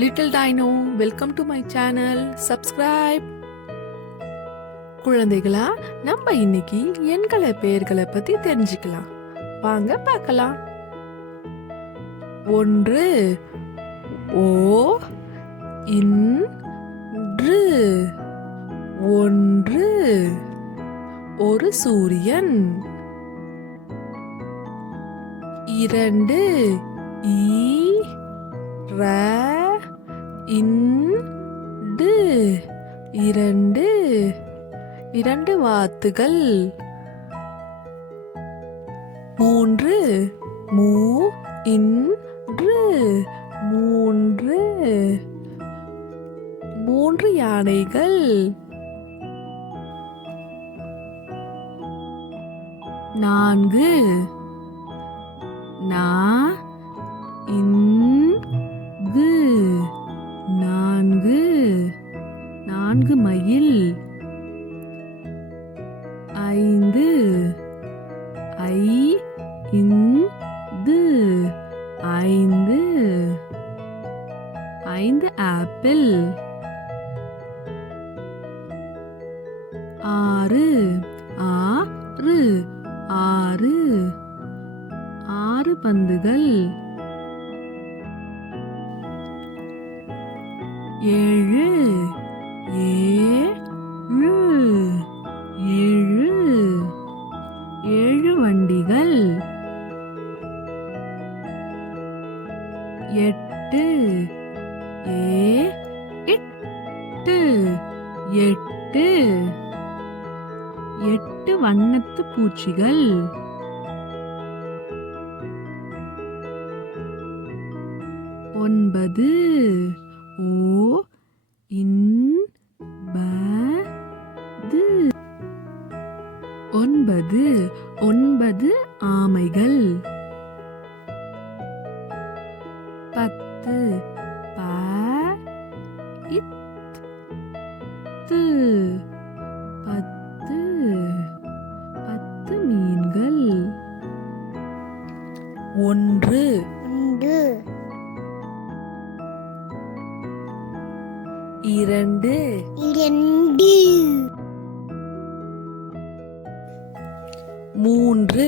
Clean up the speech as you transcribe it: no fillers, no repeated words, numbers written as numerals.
Little dino, welcome to my channel. Subscribe. குழந்தைகளா, நம்ம இன்னைக்கு எண்களை பெயர்களை பத்தி தெரிஞ்சுக்கலாம். வாங்க பார்க்கலாம். 1 ஓ இன்று 1 ஒரு சூரியன். 2 ஈ ர இண்டு 2 2 வாத்துகள். 3 மூ இன்று 3 3 யானைகள். 4 நா இங்கு 4 மயில். 5 ஐ இந்து 5 ஆப்பிள். 6 ஆறு பந்துகள். 7 ஏழு வண்டிகள். 8 8 வண்ணத்து பூச்சிகள். 9 ஓ இன்பது 9 ஆமைகள். 10 ப இத்து 10 மீன்கள். 1 2 3